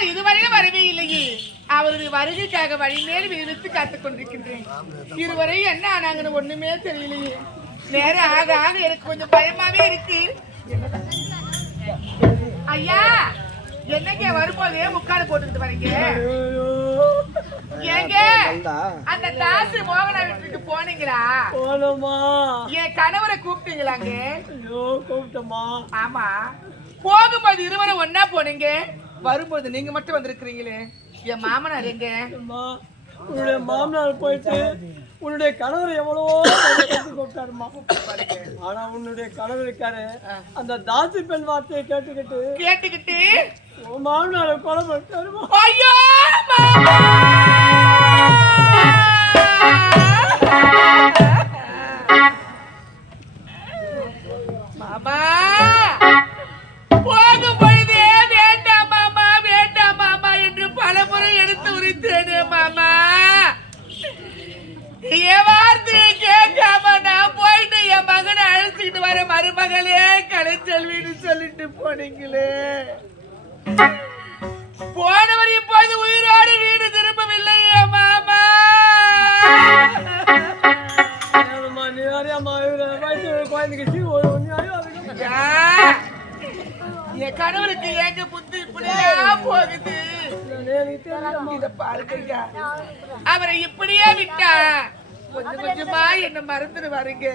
மாமனார் இதுவரையும் வரவே இல்லையே. அவரது வருகைக்காக வழி மேல் விழுத்து காத்துக் கொண்டிருக்கின்றேன். இருவரையும் என்ன ஆனாங்கன்னு ஒண்ணுமே தெரியலையே. நேரம் ஆக ஆக எனக்கு கொஞ்சம் பயமாவே இருக்கு. ஐயா என்னங்க வரும்போதே முக்காடு போட்டுக்கிட்டு வரீங்க? ஏங்க அந்த தாசு மோகனா வீட்டுக்கு போனீங்களா? போனோமா. என் கணவரை கூப்பிட்டீங்களாங்க? ஐயோ கூப்பிட்டோமா. ஆமா. போகும்போது இருவரும் ஒன்னா போனீங்க, வரும்போது நீங்க மட்டும் வந்திருக்கிறீங்களே. என் மாமனார் எங்க? உன்னுடைய மாமனார் போயிட்டு உன்னுடைய கணவர் எவ்வளவோ கூப்பிட்டாருமா. ஆனா உன்னுடைய கணவர் இருக்காரு, அந்த தாசி பெண் வார்த்தையை கேட்டுக்கிட்டு உன் மாமனாரை கொலை பண்ணிட்டாருமா. ஐயோ மாமா, போகும் பொழுதே வேண்டாம் மாமா வேண்டாம் மாமா என்று பலமுறை எடுத்து உரைத்தேனே மாமா. என் வார்த்தையை கேட்காம நான் போயிட்டு என் மகனை அழைச்சிட்டு வர மருமகளே கலைச்செல்வின்னு சொல்லிட்டு போனீங்களே. போனவர் இப்போது உயிரோடு வீடு திரும்பவில்லையே மாமா. என் கணவருக்கு எங்க புத்தி இப்படியா போகுது? இத பாருங்க, அவரை இப்படியே விட்டா கொஞ்சம் கொஞ்சமா என்ன மறந்துடு வருங்க.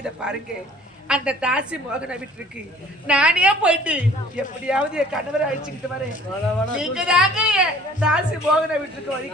இத பாருங்க, அந்த தாசி மோகன வீட்டுக்கு நானே போயிட்டு எப்படியாவது என் கணவரை அழைச்சுக்கிட்டு வரேன். நீங்க தாங்க தாசி மோகன வீட்டுக்கு வழி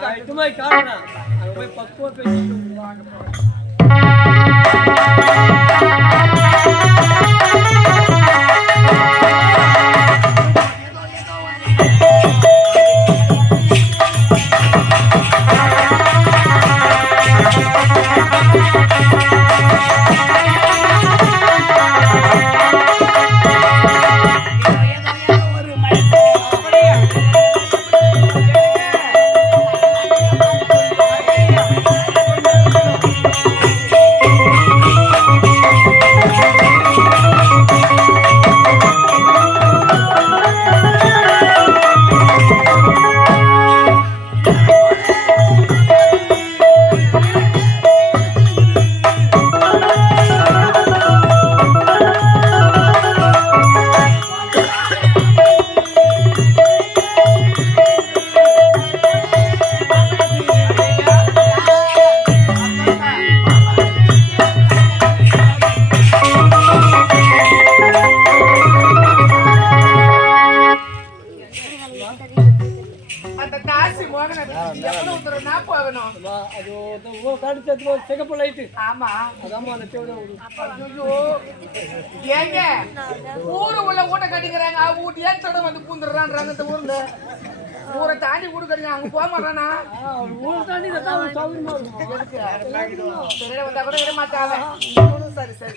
ஊரு உள்ள ஊட்ட கட்டிக்கிறாங்க. ஊட்டியா தட வந்து பூந்துடுறான்றாங்க. இந்த ஊர்ல ஊரை தாண்டி ஊரு கட்டிங்க, அங்க போக மாட்டானா? ஊரை தாண்டி வந்தா கூட விட மாட்டாங்க. சரி சரி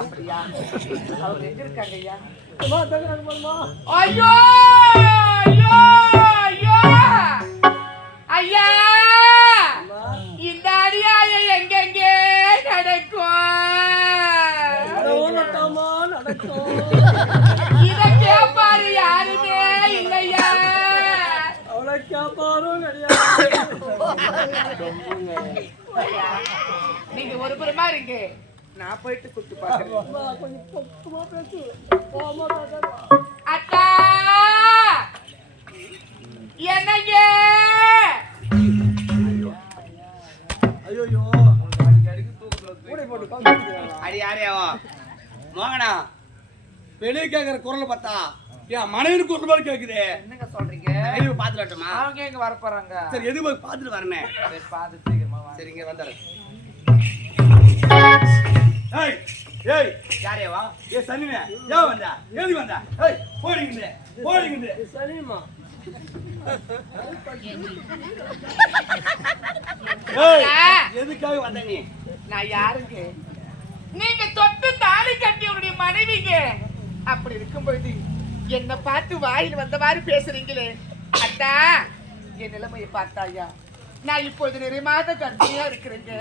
அப்படியா? அவங்க எங்க இருக்காங்க ஐயா? ஐயோ ஐயோ ஐயோ ஐயா, இந்த அநியாயம் எங்கெங்கே நடக்கும்? இத கேப்பாரு யாருமே இல்லையா? அவளை கேப்பாரும் கிடையாது. நீங்க ஒரு புறமா இருங்க, நான் போயிட்டு சுத்தி பாக்குறேன். அக்கா என்னங்க ஐயோ அடி யாரையாவோ மோகனா வெளியே கேட்கிற குரல் பார்த்தா என் மனைவி குரல் மாதிரி கேக்குது. என்னங்க சொல்றீங்க? எதுவும் பாத்துலாட்டுமா? அவங்க எங்க வர போறாங்க? சரி எது போய் பாத்துட்டு வரனே. சரி பாத்து சீக்கிரமா வா. சரி இங்க வந்தாரு. ஏய் ஏய் யாரையாவா? ஏ சனிமே யா வந்தா? எதுக்கு வந்தா? ஏய் போடிங்க சனிமா எதுக்காக வந்த நீ? நான் யாருங்க? நீங்க தொட்டு தாலி கட்டி உன்னுடைய மனைவிங்க. அப்படி இருக்கும் பொழுது என்ன பார்த்து வாயில் வந்தவாறு பேசுறீங்களே அத்தா, என் நிலைமையை பார்த்தாயா? நான் இப்பொழுது நிறைய மாத கர்ப்பிணியா இருக்கிறேங்க.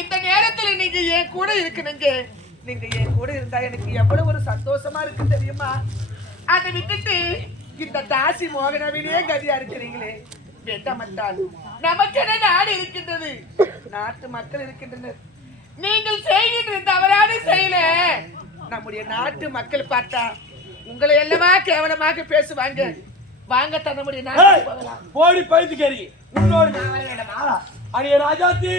இந்த நேரத்துல நீங்க என் கூட இருக்கணுங்க. நீங்க என் கூட இருந்தா எனக்கு எவ்வளவு ஒரு சந்தோஷமா இருக்கு தெரியுமா? அதை விட்டுட்டு இந்த தாசி மோகனாவிலே கதியா இருக்கிறீங்களே. வேண்டாமட்டால் நமக்கென நாடு இருக்கின்றது, நாட்டு மக்கள் இருக்கின்றனர். நீங்கள் செய்கின்ற தவறான செயல நம்முடைய நாட்டு மக்கள் பார்த்தா உங்களை எல்லாமா கேவலமாக பேசுவாங்க. வாங்க நம்முடைய நாட்டுக்கு போகலாம். போடி பைத்தியக்காரி, உன்னோட நான் வர வேண்டாமா? அடியே ராஜாத்தி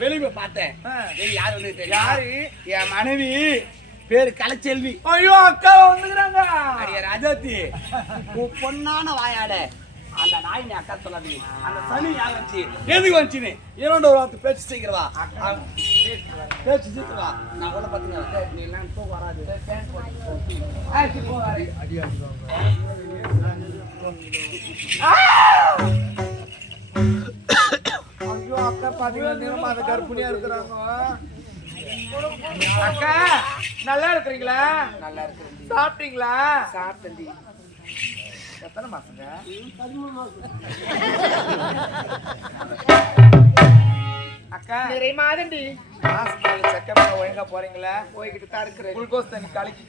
வெளியே பார்த்தேன். யாரு வந்து யாரு? என் மனைவி பேரு கலைச்செல்வி. ஐயோ அக்கா வந்துக்கிறாங்க. அடியே ராஜாத்தி பொண்ணான வாயாட அந்த நாய் நீ அக்கா சொல்லாதீங்க. அந்த சனி யார் வந்துச்சு? எதுக்கு வந்துச்சு? இரண்டு ஒரு வார்த்தை பேச்சு சீக்கிரவா, பேச்சு சீக்கிரவா. நான் கூட பாத்துங்க நீ எல்லாம் தூக்கம் வராது. ஐயோ அக்கா பாத்தீங்கன்னா அந்த கர்ப்பிணியா இருக்கிறாங்க. அக்கா நல்லா இருக்கிறீங்களா? நல்லா இருக்கிறேன். சாப்பிட்டீங்களா? சாப்பிட்டேன். எத்தனை மாசங்க? 13 மாசம். அக்கா நிறைய மாதண்டி. ஹாஸ்பிடல் செக்கப் பண்ண ஒழுங்கா போறீங்களா? போய்கிட்டு தான் இருக்கிறேன். குளுக்கோஸ் தண்ணி கலக்கி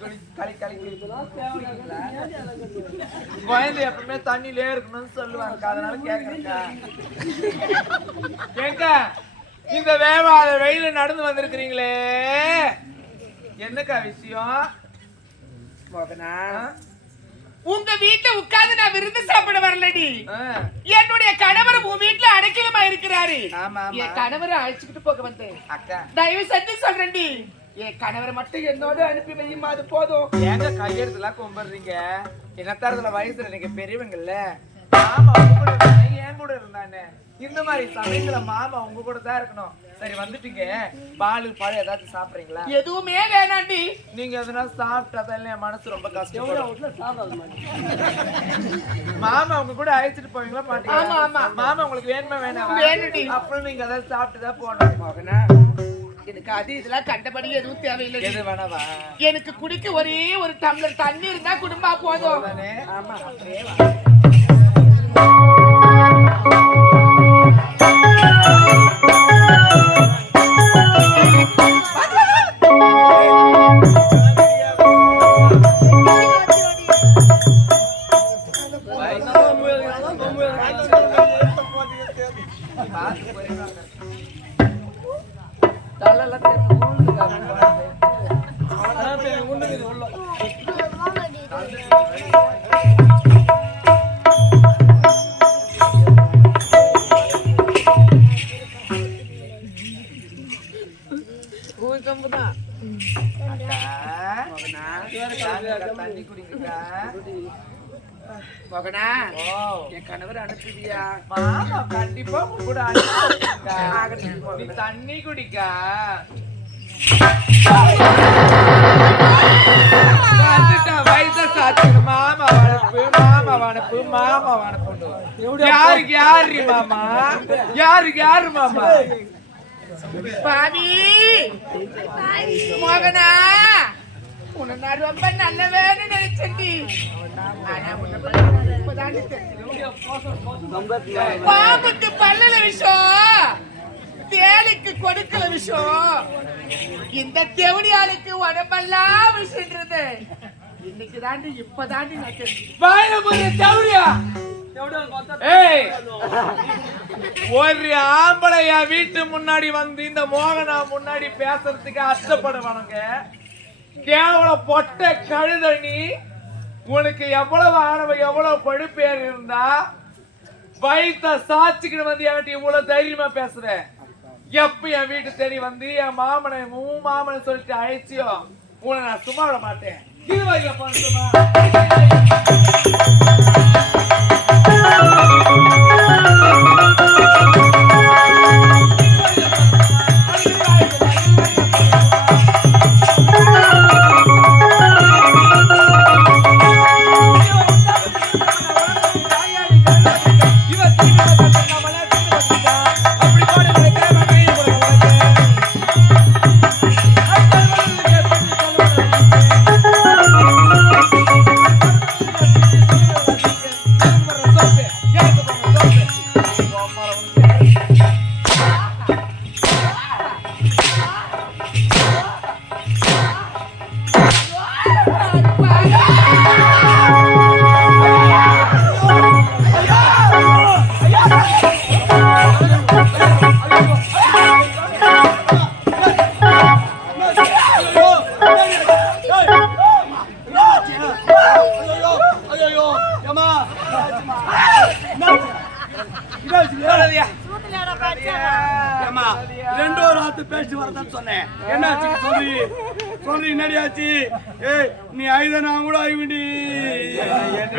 குழந்தை எப்பவுமே தண்ணியிலே இருக்கணும்னு சொல்லுவாங்க, அதனால கேக்குறேன்க்கா. ஏங்க இந்த வேவாத வெயில நடந்து வந்திருக்கிறீங்களே, என்னக்கா விஷயம்? மோகனா, உங்க வீட்டுல உட்கார்ந்து நான் விருந்து சாப்பிட வரலடி. என்னுடைய கணவர் உங்க வீட்டுல அடைக்கலமா இருக்கிறாரு. என் கணவரை அழைச்சுக்கிட்டு போக வந்தேன். அக்கா தயவு செஞ்சு சொல்றேன்டி, என் கணவரை மட்டும் என்னோட அனுப்பி வையுமா, அது போதும். ஏங்க கையெழுத்துலாம் கும்பிடுறீங்க? என்னத்தாரதுல வயசுல நீங்க பெரியவங்கல்ல. மாமா உங்க கூட இருந்தானே, என் கூட இருந்தானே. இந்த மாதிரி சமயத்துல மாமா உங்க கூட தான் இருக்கணும். சரி வந்துட்டீங்க, பாலு பழம் ஏதாச்சும் சாப்பிடுறீங்களா? எதுவுமே வேணாண்டி. நீங்க எதனா சாப்பிட்டாதான் என் மனசு ரொம்ப கஷ்டம். மாமா உங்க கூட அழைச்சிட்டு போவீங்களா மாட்டீங்களா? ஆமா ஆமா. மாமா உங்களுக்கு வேணுமா வேணாமா? வேணுடி. அப்புறம் நீங்க ஏதாவது சாப்பிட்டு தான் போகணும். மகனா எனக்கு அது இதெல்லாம் கண்டபடி எதுவும் தேவையில்லை. எது வேணாவா? எனக்கு குடிக்க ஒரே ஒரு டம்ளர் தண்ணி இருந்தா குடும்பா போதும். ஆமா அப்படியே தண்ணி குடிங்கக்கா. மகனா என் கணவர் அனுப்புவியா? மாமா கண்டிப்பா கூட அனுப்புங்க. நீ தண்ணி குடிக்கா. வயசா சாச்சு மாமா வனப்பு, மாமா வனப்பு, மாமா வனப்பு. யாருக்கு யாரு மாமா? யாருக்கு யாரு மாமா? பாவி மகனா, உன்னை நான் ரொம்ப நல்லவேன்னு நினைச்சேன்டி. பாம்புக்கு பல்லல விஷம், தேலிக்கு கொடுக்கல விஷம், இந்த தேவடியாளுக்கு உடம்பெல்லாம் விஷன்றது இன்னைக்கு தாண்டி இப்பதாண்டி ஒரு ஆம்பளையா வீட்டு முன்னாடி வந்து இந்த மோகனா முன்னாடி பேசுறதுக்கு அச்சப்படுவானுங்க. கேவல பொட்ட கழுதணி உனக்கு எவ்வளவு ஆணவம் எவ்வளவு கொழுப்பேர் இருந்தா வயிற்ற சாச்சிக்கிட்டு வந்து என்கிட்ட இவ்வளவு தைரியமா பேசுறேன். எப்ப என் வீட்டு தேடி வந்து என் மாமனை மாமனை சொல்லிட்டு அழைச்சியோ உன்னை நான் சும்மா விட மாட்டேன். இது வரைக்கும் பண்ணுமா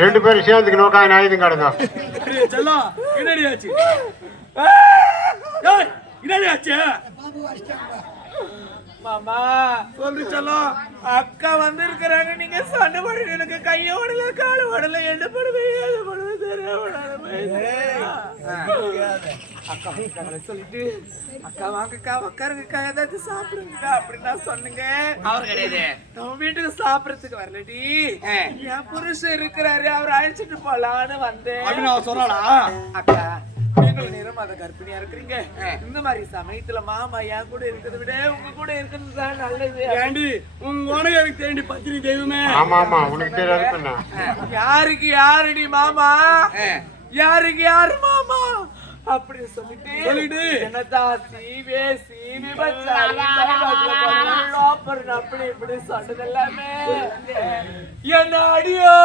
ரெண்டு பேரும் சேர்ந்துக்கு நோக்கா ஆயுதம் கடந்தா மாமா சொல்லு செல்லம் அக்கா வந்து இருக்கிறாங்க. நீங்க சண்டை போட எனக்கு கைய ஓடல கால ஓடல என்ன பண்ணுவேன் அக்கா சொல்லிட்டு அக்கா வாங்கக்கா உட்காருங்கக்கா ஏதாச்சும் சாப்பிடுங்கக்கா அப்படின்னு நான் சொன்னேங்க. அவர் கிடையாது நம்ம வீட்டுக்கு சாப்பிடறதுக்கு வரலடி என் புருஷன் இருக்கிறாரு அவர் அழைச்சிட்டு போலான்னு வந்தேன் சொன்னாளா அக்கா நீங்களும் நேரம் அத கர்ப்பிணியா இருக்கிறீங்க. இந்த மாதிரி சமயத்துல மாமா என் கூட இருக்கிறத விட உங்க கூட இருக்கிறது தான் நல்லது. ஏண்டி உங்க உனக்கு எனக்கு தேண்டி பத்திரி தெய்வமே. ஆமா ஆமா உனக்கு தெரியாது. யாருக்கு யாருடி மாமா யாருக்கு யாரு மாமா அப்படி சொல்லிட்டு என்னதான் சீவே சீவி அப்படி இப்படி சொன்னது எல்லாமே என்ன அடியோ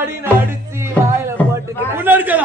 அடின்னு அடிச்சு வாயில போட்டு முன்னாடிச்சா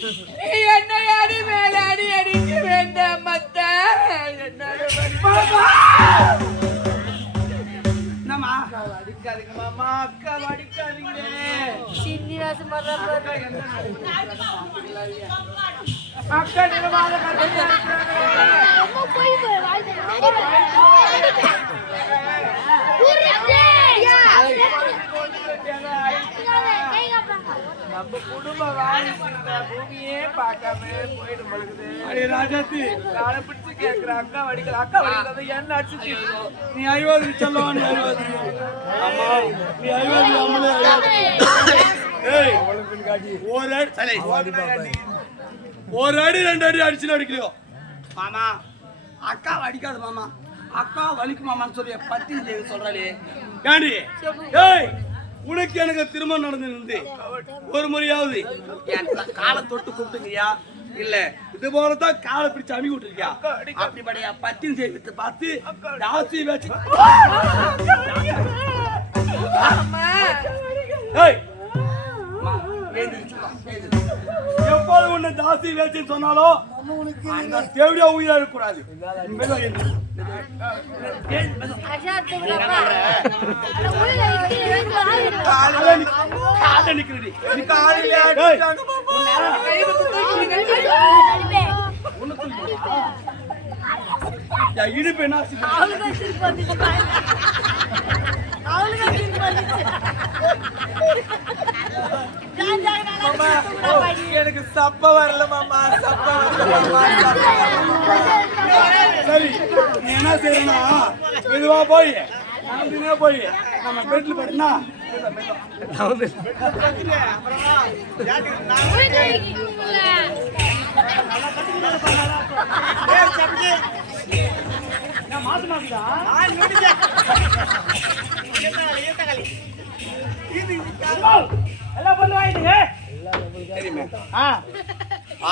நீ என்னை அடி மேல அடி அடிக்க வேண்டாம் மத்தா. என்னம்மா அடிக்காதீங்க மாமா, அக்கா அடிக்காதீங்க. அக்கா நிலமாத நம்ம குடும்ப பூமியே பார்க்காம போயிட்டு பழகுது. அடி ராஜாத்தி காலை பிடிச்சு கேட்கிற அக்கா வடிக்கல, அக்கா வடிக்கிறது என்ன அடிச்சு நீ ஐவாதி சொல்லுவா, நீ ஐவாதி நீ ஐவாதி அம்மனே ஒரு அடி 2 அடி அடிச்சு அடிக்கலையோ மாமா. அக்கா அடிக்காது மாமா, அக்கா வலிக்கு மாமான்னு சொல்லி பத்தி சொல்றாளே. ஏண்டி ஏய், உனக்கு எனக்கு திருமணம் நடந்து ஒரு முறையாவது என் காலை தொட்டு கூப்பிட்டுக்கியா? இல்ல இது போலதான் காலை பிடிச்சு அமி விட்டுருக்கியா? அப்படிப்படியா பத்தின் செய்து பார்த்து தாசி வச்சு எப்போது உன்னை தாசி வேச்சுன்னு சொன்னாலும் அந்த தேவடியா உயிரா இருக்கக்கூடாது. இடுப்பு என்ன எனக்கு சப்ப வரல மாமா, சப்ப வரல. சரி நீ என்ன செய்யறா, மெதுவா போய் போய் நம்ம பெட்ல போட்டா மாசு மாசுதா எல்லாம் பண்ணு வாங்கிடுங்க.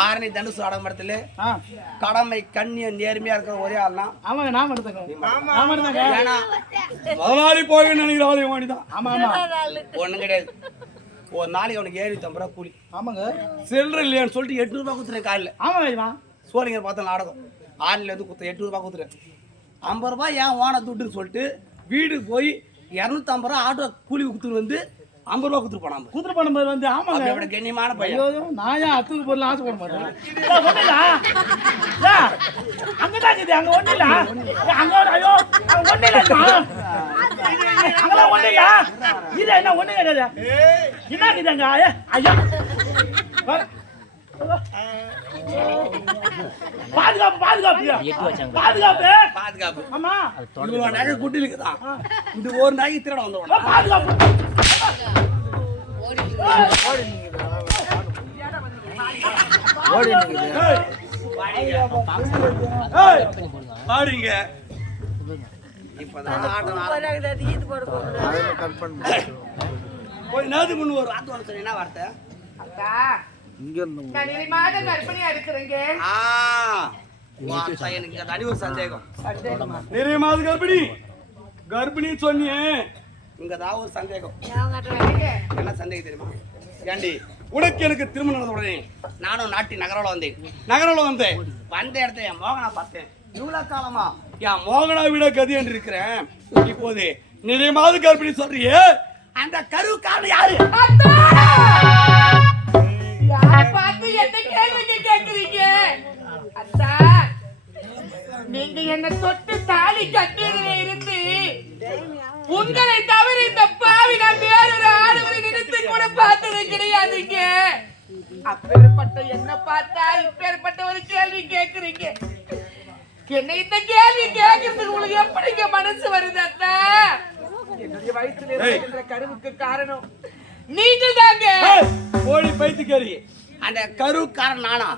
ஆரணி தனுசு ஆடம்பரத்துல கடமை கண்ணியம் நேர்மையா இருக்கிற ஒரே ஆள்னா ஆமாங்க, நான் எடுத்துங்க முதலாளி போய் நினைக்கிற ஆளு வாங்கிதான். ஆமா ஆமா, ஒண்ணும் கிடையாது. ஒரு நாளைக்கு அவனுக்கு 750 ரூபா கூலி. ஆமாங்க, சில்லற இல்லையான்னு சொல்லிட்டு 800 ரூபாய் குத்துறேன் காலில். ஆமாங்க, சோழிங்க பார்த்த நாடகம் ஆறுல இருந்து குத்த 800 ரூபாய் குத்துறேன். 50 ரூபாய் ஏன் ஓன துட்டுன்னு சொல்லிட்டு வீட்டுக்கு போய் 250 ரூபா ஆட்டோ கூலி குத்துட்டு வந்து 50 ரூபா குத்துட்டு போனாம குத்துட்டு போன வந்து. ஆமாங்க, அவனோட கண்ணியமான பையன். நான் ஏன் அத்துக்கு பொருள் ஆசைப்பட மாட்டேன். அங்கதான் இது, அங்க ஒண்ணு இல்ல, அங்க ஐயோ அங்க ஒண்ணு இல்ல, அங்கெல்லாம் ஒண்ணு இல்ல, இது என்ன ஒண்ணு கிடையாது. என்ன இதுங்க ஐயா, பாதுகாப்பு பாதுகாப்பு பாதுகாப்பு பாதுகாப்பு. ஆமா, இவ்வளவு நகை குட்டிலுக்கு தான் இந்த ஒரு நகை திருட வந்துடும். பாதுகாப்பு பாருங்க. இப்பதான் கொஞ்ச நேரத்துக்கு முன்ன ஒரு வார்த்தை ஒன்று சொன்னீங்கன்னா வார்த்தை அக்கா, நான் 2 மாதம் கர்ப்பிணியா இருக்கிறேங்க. எனக்கு தனி ஒரு சந்தேகம். நிறைய மாதம் கர்ப்பிணி கர்ப்பிணி சொன்னியே, இங்கதான் ஒரு சந்தேகம். என்ன சந்தேகம் தெரியுமா? ஏண்டி உனக்கு எனக்கு திருமணம் நடந்த உடனே நானும் நாட்டி நகரோல வந்தேன். வந்த இடத்த என் மோகனா பார்த்தேன். இவ்வளவு காலமா என் மோகனா விட கதி என்று இருக்கிறேன். இப்போது நிறைய மாதம் கர்ப்பிணி சொல்றியே, அந்த கருவுக்காரன் யாரு? யாரை பார்த்து என்ன கேள்வி கேட்கிறீங்க? அத்தா, நீங்க என்ன தொட்டு தாலி கட்டியதிலே இருந்து உங்களை தவிர இந்த பாவி நான் வேறொரு ஆளுமை நினைத்து கூட பார்த்தது கிடையாதுங்க. அப்பேற்பட்ட என்ன பார்த்தா இப்பேற்பட்ட ஒரு கேள்வி கேட்கிறீங்க. என்ன இந்த கேள்வி கேட்கறதுக்கு உங்களுக்கு எப்படிங்க மனசு வருது அத்தா? என்னுடைய வயிற்றுல இருக்கின்ற கருவுக்கு காரணம் நீங்கள் தாங்க. கோழி பைத்தியக்காரி. அந்த கருவுக்காரன் நானா?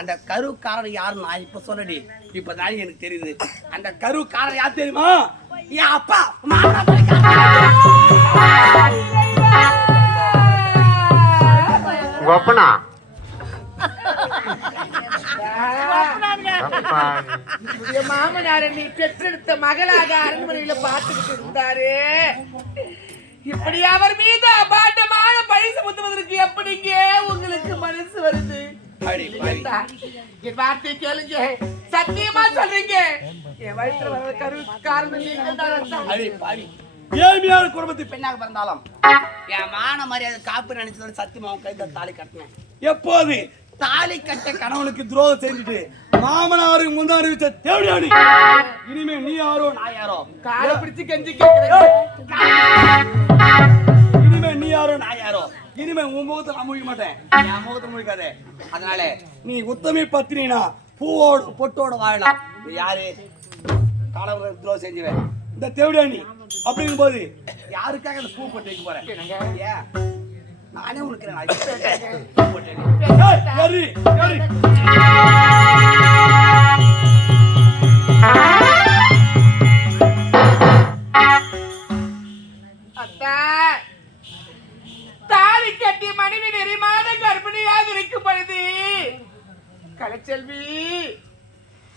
அந்த கருவுக்காரன் யாரு நான் இப்ப சொல்லடி. இப்பதான் எனக்கு தெரியுது. அந்த கருவுக்காரன் யார் தெரியுமா? என் அப்பா. గొప్పనా மாமனார் நீ பெற்றெடுத்த மகளாக அரண்மனையில பார்த்துக்கிட்டு இருந்தாரு. இப்படி அவர் மீது அபாண்டமான பழி சுமத்துவதற்கு எப்படிங்க உங்களுக்கு மனசு வருது? என் வார்த்தை கேளுங்க, சத்தியமா சொல்றீங்க, என் வயிற்றுல வர காரணம் நீங்கள் தான். அடி பாவி, ஏழ்மையான குடும்பத்து பெண்ணாக பிறந்தாலும் என் மான மரியாதை காப்பு நினைச்சதோட சத்தியமா அவன் கைத தாலி கட்டினேன். எப்போது தாலி கட்ட கணவனுக்கு துரோகம் செஞ்சுட்டு மாமனாருக்கு முன்ன அறிவிச்ச தேவடியாடி, இனிமே நீ யாரோ நான் யாரோ, காலை பிடிச்சு கெஞ்சி கேட்கிறேன், இனிமே நீ யாரோ நான் யாரோ, இனிமே உன் முகத்தை நான் முழிக்க மாட்டேன், என் முகத்தை முழிக்காதே. அதனால நீ உத்தமி பத்தினா பூவோடு பொட்டோட வாழலாம். நீ யாரு? காலவர துரோகம் செஞ்சுவேன் இந்த தேவடியாணி. அப்படிங்கும் போது யாருக்காக அந்த பூ போட்டு வைக்க போறேன்? ஏன் நானே உனக்கு தாலி கட்டி மனைவி நெறிமாத கர்ப்பிணியாக இருக்கும் பொழுது, கலைச்செல்வி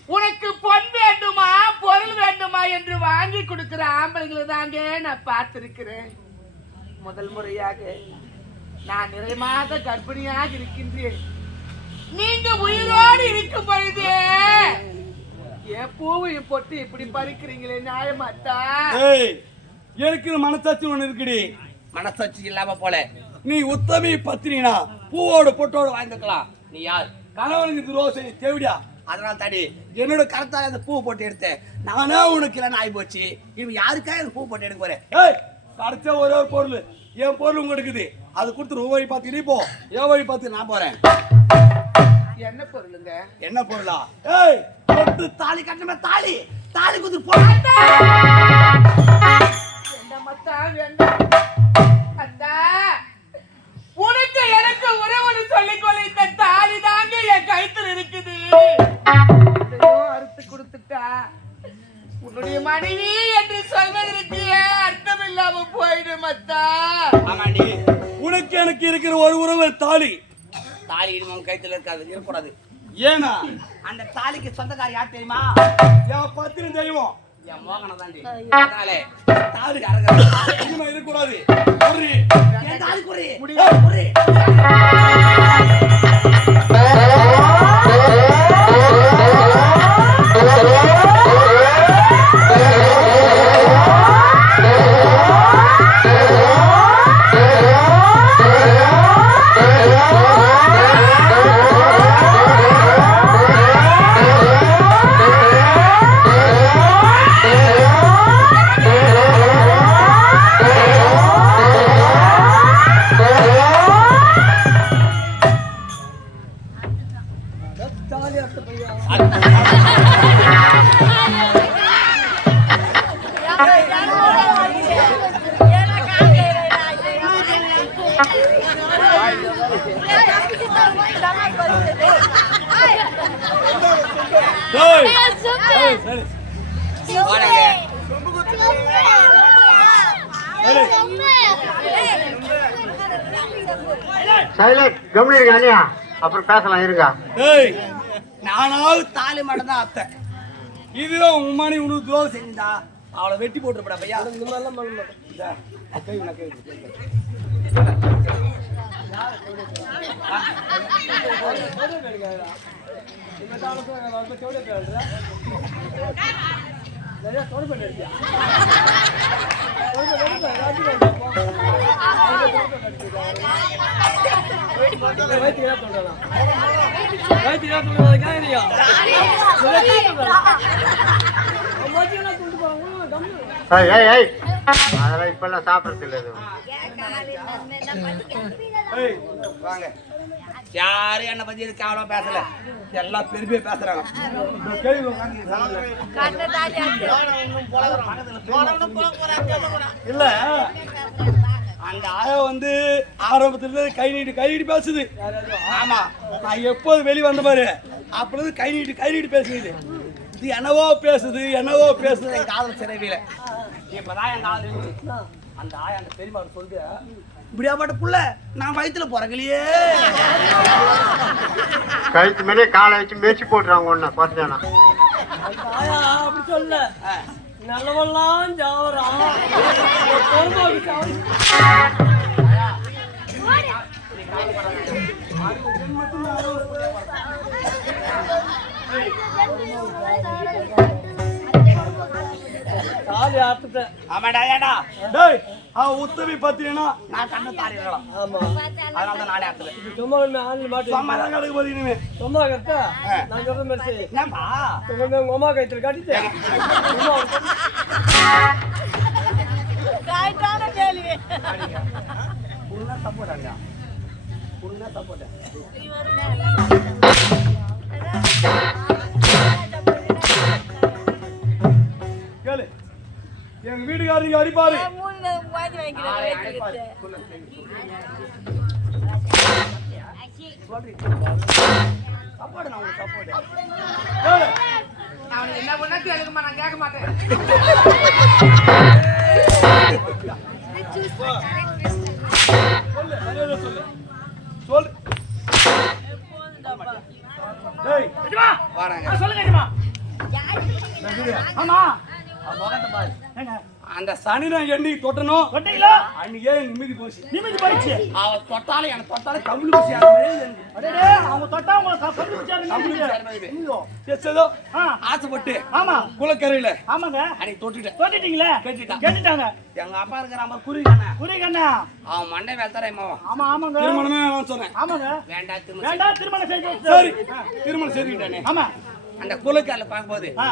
உனக்கு பொன் வேண்டுமா பொருள் வேண்டுமா என்று வாங்கி கொடுக்கிற ஆம்பளைங்களை தாங்க நான் பார்த்திருக்கிறேன். முதல் முறையாக நான் நிறைமாத கர்ப்பிணியாக இருக்கின்றேன். நீங்க உயிரோடு இருக்கும் பொழுது என் பூவையும் பொட்டு இப்படி பறிக்கிறீங்களே, நியாயமாத்தா? எனக்கு மனசாட்சி ஒண்ணு இருக்குடி. மனசாட்சி இல்லாம போல நீ உத்தமி பத்தினா பூவோடு பொட்டோடு வாழ்ந்துக்கலாம். நீ யார்? கணவனுக்கு துரோகம் தேவடியா. அதனால தாடி என்னோட கருத்தால அந்த பூ போட்டு எடுத்தேன். நானே உனக்கு இல்லைன்னு ஆகி போச்சு. இவன் யாருக்காக அந்த பூ போட்டு எடுக்க போறேன்? கிடைச்ச ஒரே ஒரு பொருள், என் பொருள் உங்களுக்கு இருக்குது. அது கொடுத்து உன் வழி பார்த்து நீ போ, என் வழி பார்த்து நான் போறேன். என்ன பொருளுங்க? என்ன பொருளா? தொட்டு தாலி கட்டணுமே, தாலி தாலி குத்து போ. உனக்கு எனக்கு உறவுன்னு சொல்லிக்கொள்ள இந்த தாலி தாங்க என் கைத்துல இருக்குது. அறுத்து கொடுத்துட்டா உன்னுடைய மனைவி என்று சொல்வதற்கு அர்த்தம் இல்லாம போயிடும் அத்தா. ஆமாண்டி, உனக்கு எனக்கு இருக்கிற ஒரு உறவு தாலி. தாலி இனிமே கைத்துல இருக்காது, இருக்கக்கூடாது. ஏன்னா அந்த தாலிக்கு சொந்தக்கார யார் தெரியுமா? என் பத்திரி தெய்வம், என் மோகனை தாண்டி. அதனால தாலி இனிமே இருக்கக்கூடாது. தாலி குறி முடியாது. அப்புறம் பேசலாம் இருங்க. நானாவது தாலி மட்டும் தான் அத்தை. இதுதான் உன் மணி உனக்கு துரோகம் செஞ்சா அவளை வெட்டி போட்டுருப்பா பையா. இந்த மாதிரிலாம் பண்ண அதெல்லாம் இப்பெல்லாம் சாப்பிடறது இல்லை. வாங்க, யாரும் என்ன பத்தி இருக்கு அவ்வளோ பேசல, எல்லாம் பெருமையா பேசுறாங்க. இல்ல அந்த ஆயா வந்து ஆரம்பத்துல கை நீட்டு பேசுது. ஆமா, நான் எப்போது வெளியே வந்த பாரு அப்பொழுது கை நீட்டு பேசுது. இது என்னவோ பேசுது என் காதல் சிறைவில. இப்பதான் என் காதல் அந்த ஆயா அந்த பெரியமா சொல்லுது, இப்படியாப்பட்ட புள்ள நான் வயிற்றுல பிறக்கலையே. கழுத்து மேலே காலை வச்சு மேய்ச்சி போட்டுறாங்க ஒண்ணு பார்த்தேனா. அப்படி சொல்ல நல்லவெல்லாம் ஜாவரான். விட்டேன். ஆமாடா ஏடா டேய் அவன் உத்தவி பத்தினா நான் கண்ண தாலி விடலாம். ஆமா அதனால தான் நானே அறுத்துறேன். இது சும்மா ஒண்ணு ஆன்ல மாட்டு சும்மா தான் கடுக்கு போறீங்க நீ. சும்மா கரெக்டா நான் சொல்ற மாதிரி செய். என்னப்பா உங்க அம்மா கைத்துல காட்டிட்டே காய்ட்டான கேள்வி புண்ணா சப்போர்ட்டாங்க புண்ணா சப்போர்ட் கேளு எங்க வீட்டுக்காரங்க அடிப்பாரு மூணு வாங்கி வைக்கிறேன் சப்போர்ட் நான் உங்களுக்கு சப்போர்ட் நான் என்ன பண்ணா கேளுங்கம்மா, நான் கேட்க மாட்டேன். சொல்லு மரியாதை சொல்லு சொல்லு டேய் எஜமா, வாராங்க சொல்லுங்க எஜமா. ஆமா முகத்தை பாரு அந்த சனி நான் என்னைக்கு தொட்டணும் கொட்டீங்களா? அன்னைக்கே நிம்மதி போச்சு நிமிதி போயிடுச்சு. அவ தொட்டாலும் எனக்கு தொட்டாலும் கவிழ் போச்சு அது அடடே, அவங்க தொட்டா அவங்க கம்பி ஏதோ ஆசைப்பட்டு ஆமா குளக்கரையில ஆமாங்க. அன்னைக்கு தொட்டுட்டேன் தொட்டிட்டீங்களே? கேட்டுட்டான் கேட்டுட்டாங்க. எங்க அப்பா இருக்கிற மாதிரி குருவிக்கான புரியுங்கண்ணா. அவன் மண்டை வேலை தர மாவன் ஆமா ஆமாங்க. திருமணமே வேணாம்னு சொன்னேன் ஆமாங்க. வேண்டாம் திருமணம் வேண்டாம், திருமணம் செஞ்சு சரி வச்சு. திருமணம் செய்துக்கிட்டானே ஆமா. அந்த குளக்கரையில பார்க்கும்போது ஆ,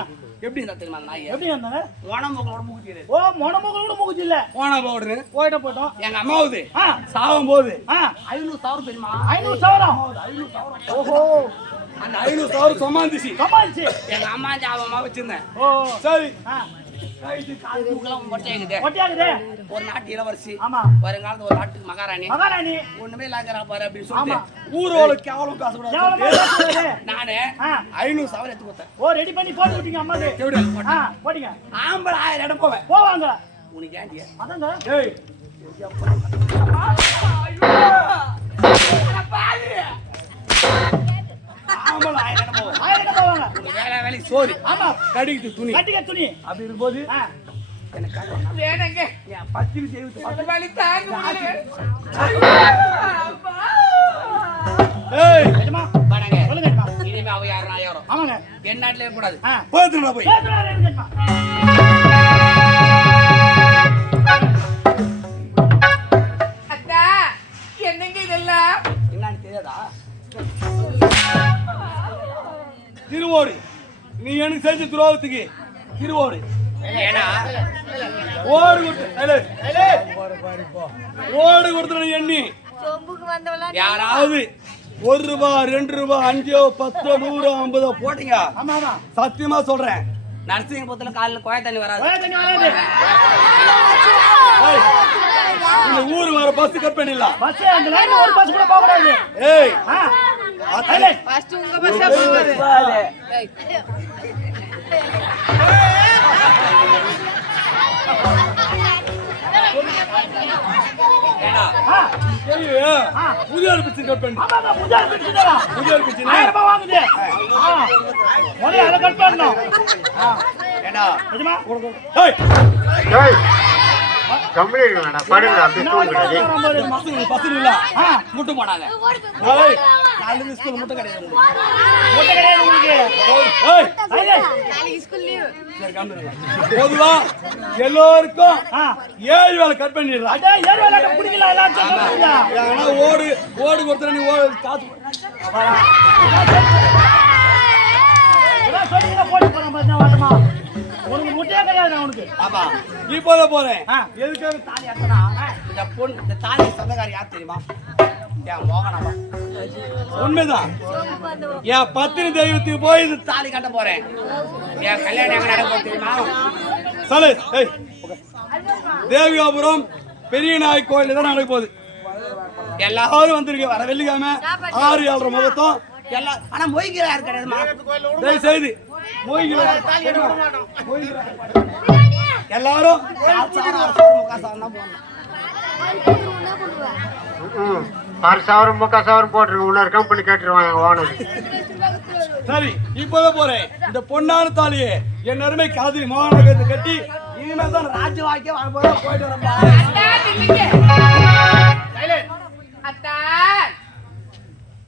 எப்படி இருந்தா தெரியுமா அந்த நாய் எப்படி இருந்தாங்க? ஓணம்போக்கோட மூக்குது ஓ, மொனமோகளோட மூக்குச்சு இல்ல. ஓண பவுடரு போயிட்ட போட்டோம். எங்க அம்மாவுது ஆ, சாகும் போது ஆ, 500,000 தெரியுமா 500 சவரம். 500,000 ஓஹோ, அந்த 500,000 சமாந்திச்சு சமாளிச்சு. எங்க அம்மா ஞாபகமா வச்சிருந்தேன் ஓ, சரி ஆ, கைது கால் தூக்கலாம் மொட்டையாகுது ஒட்டியாகுதே. ஒரு நாட்டு இளவரசி ஆமா. வருங்காலத்து ஒரு நாட்டுக்கு மகாராணி மகாராணி. ஒண்ணுமே இல்லாங்கிறா பாரு அப்படின்னு ஆமா. சொல்லிட்டு ஊரோட கேவலம் கேவலமா பேசக்கூடாது பேசுறாரு. நானு ஆ, 500,000 எடுத்து கொடுத்தேன் ஓ, ரெடி பண்ணி போட்டு விட்டீங்க அம்மாக்கு. எப்படி ஆ, போட்டேன் போட்டீங்க. ஆம்பளை 1000 இடம் போவேன் போவாங்க. உனக்கு ஏண்டிய அதாங்க. ஏய் ஆம்பளை 1000 இடம் போவேன் 1000 போவாங்க. உனக்கு வேலை சோறு ஆமா. கடிக்கிட்டு துணி கட்டிக்க துணி. அப்படி இருக்கும்போது ஆ, எனக்கு வேணுங்க. என் பத்திரி தெய்வத்தை அந்த வலி தாங்க முடியல. ஏய் எஜமா, வணங்க சொல்லுங்க எஜமா. இனிமே அவ யாரும் நான் யாரும் ஆமாங்க. என் நாட்டுல இருக்கக்கூடாது ஆ, போதுடா போய் பேசுறாரு எஜமா. அத்தா, என்னங்க இதெல்லாம்? என்னன்னு தெரியாதா திருவோடு நீ எனக்கு செஞ்ச துரோகத்துக்கு திருவோடு ஏன்னா ஓடு கொடுத்து எண்ணி சொம்புக்கு வந்தவளாம் யாராவது ₹1 ₹2 5 10 100 50 போட்டீங்க ஆமா ஆமா. சத்தியமா சொல்றேன் நரசிங்கபுரத்துல காலையில கோய தண்ணி வராது ஒரே தண்ணி வராது. ஏய், இந்த ஊரு வர பஸ் கட் பண்ணிடலாம் பஸ் அந்த லைன்ல ஒரு பஸ் கூட போக கூடாது. ஏய் ஆ, அத்தனை ஃபர்ஸ்ட் உங்க பஸ்ஸா போவாரு ஏடா ஆ, புதிய பிச்சு கட் பண்ணி ஆமாங்க. புஜாரி பிடிச்சிட்டா. புதிய பிச்சு 1000 ரூபாய் வாங்குது. ஆ, முதல்ல அதை கட் பண்ணணும். ஆ, ஏடா எஜமா. ஏய் ஏய் கம்பெனி இருக்கா படுங்க அப்படி தூங்கிடாது பசங்க இல்ல ஆ, முட்டு போனாங்க ஏய், நாலு ஸ்கூல் முட்டை கிடையாது முட்டை கிடையாது உங்களுக்கு. ஏய் ஐயே. நாளைக்கு ஸ்கூல் லீவ் பொதுவா எல்லோருக்கும் ஆ, 7 வேளை கட் பண்ணிடுறா அட ஏறு விளையாட பிடிக்கல எல்லாம் சொல்லுங்க. ஆனா ஓடு கொடுத்துற நீ ஓடு காத்து எல்லாம் சொல்லிங்க போட்டு போறேன் பாத்தா வாட்டமா. உனக்கு முட்டையே கிடையாது உனக்கு. ஆமா இப்போதான் போறேன் ஆ. எதுக்காக தாலி அத்தனா இந்த பொண்ணு இந்த தாலி சொந்தக்காரி யார் தெரியுமா என் மோகனாமா உண்மைதான் சொம்புக்கு வந்தவ என் பத்தினி தெய்வத்துக்கு போய் இந்த தாலி கட்ட போறேன் என் கல்யாணம் எங்க நடக்க போகுது தெரியுமா சொல்லு ஏய் தேவியாபுரம் பெரிய நாய் கோயில தான் நடக்க போகுது எல்லாரும் வந்திருக்கேன் வர வெள்ளிக்கிழமை 6 7 முகத்தம் எல்லாம் ஆனா மொய்கிற யாரு கிடையாதுமா தயவு செய்து மொய்கிற எல்லாரும் முகாசாரம் தான் போகணும் ₹1,000 ₹3,000 போட்டுருக்கு இன்னொரு கம்பெனி கேட்டுருவாங்க எங்க ஓனர் சரி இப்போதான் போறேன் இந்த பொன்னான தாலியை என் அருமை காதலி மோகனகத்தை கட்டி இனிமேல் தான் ராஜ்ய வாழ்க்கை வாழ போறோம் போயிட்டு வரப்பா அத்தா,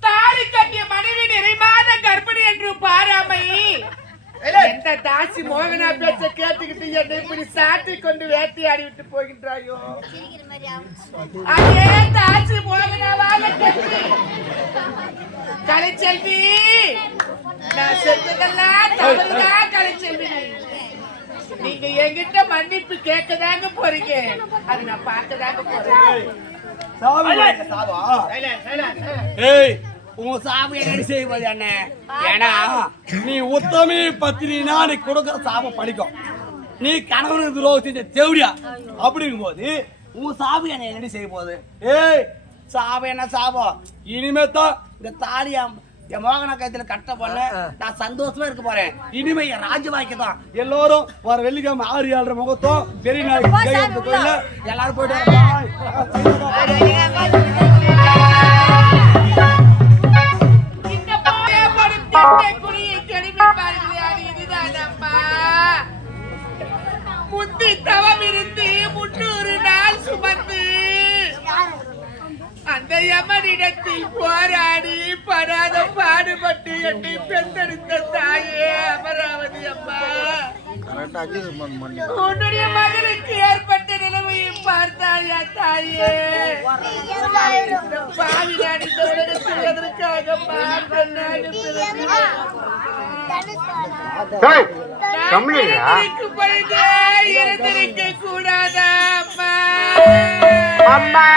தாலி கட்டிய மனைவி நிறைமாத கர்ப்பிணி என்று பாராமை எந்த தாய் தாசி மோகனா பேச்ச கேட்டுக்கிட்டு என்னை இப்படி சாட்டி கொண்டு வேட்டையாடி விட்டு போகின்றாயோ அதே தாசி மோகனாவாக கலைச்செல்வி நான் செஞ்சதெல்லாம் தவறுதான் கலைச்செல்வி நீங்க என்கிட்ட மன்னிப்பு கேட்கதாங்க போறீங்க அது நான் பார்க்கதாங்க போறேன் உன் சாபம் என்ன செய்வது என்ன ஏன்னா நீ உத்தமி பத்திரினா நீ கொடுக்குற சாபம் படிக்கும் நீ கணவனுக்கு துரோகம் செஞ்ச தேவடியா அப்படிங்கும் போது உன் சாபம் என்ன என்னடி செய்ய போகுது சாபம் என்ன சாபம் இனிமே தான் இந்த தாலியா என் மோகன கைத்துல கட்ட பண்ண நான் சந்தோஷமா இருக்க போறேன் இனிமே என் ராஜ்யவாய்க்கு தான் எல்லோரும் வர வெள்ளிக்கிழமை 6-7 முகத்தம் பெரிய நாளைக்கு கோயில எல்லாரும் போயிட்டு புத்தி தவம் இருந்து 300 நாள் சுமந்து அந்த யமனிடத்தில் போராடி படாத பாடுபட்டு என்னை பெற்றெடுத்த தாயே அமராவதி அம்மா உன்னுடைய மகனுக்கு ஏற்பட்ட நிலைமையை பார்த்தாயா தாயே பாவி அடித்த உலகத்தில் எதற்காக இருந்திருக்க கூடாதா அம்மா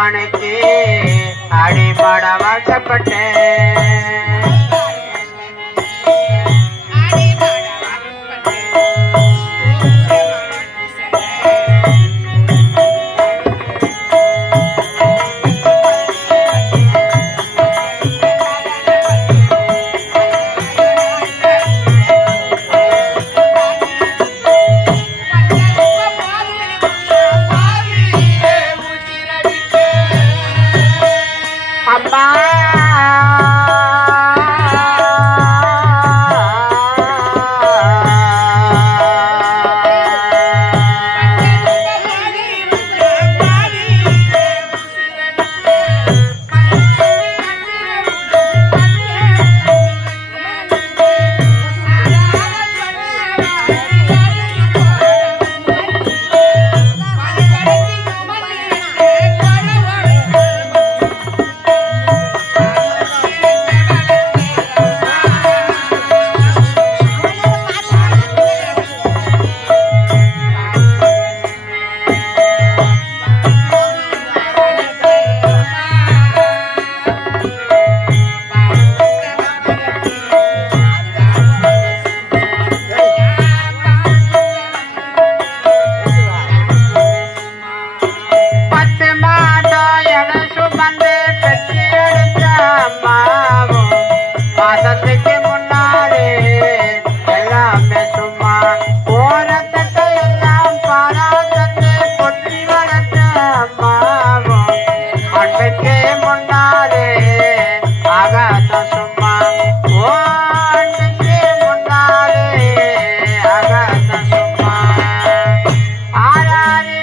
மணிக்கு அடிபட வாக்கப்பட்டேன். அம்மா மாசத்துக்கு முன்னாலே எல்லாமே சும்மா போறதுக்கு எல்லாம் பாராட்டத்தை பொத்தி வளர்த்த அம்மாவும் அன்னைக்கு முன்னாலே ஆகாத சும்மா ஓ அன்னைக்கு முன்னாலே ஆகாத சும்மா ஆராரி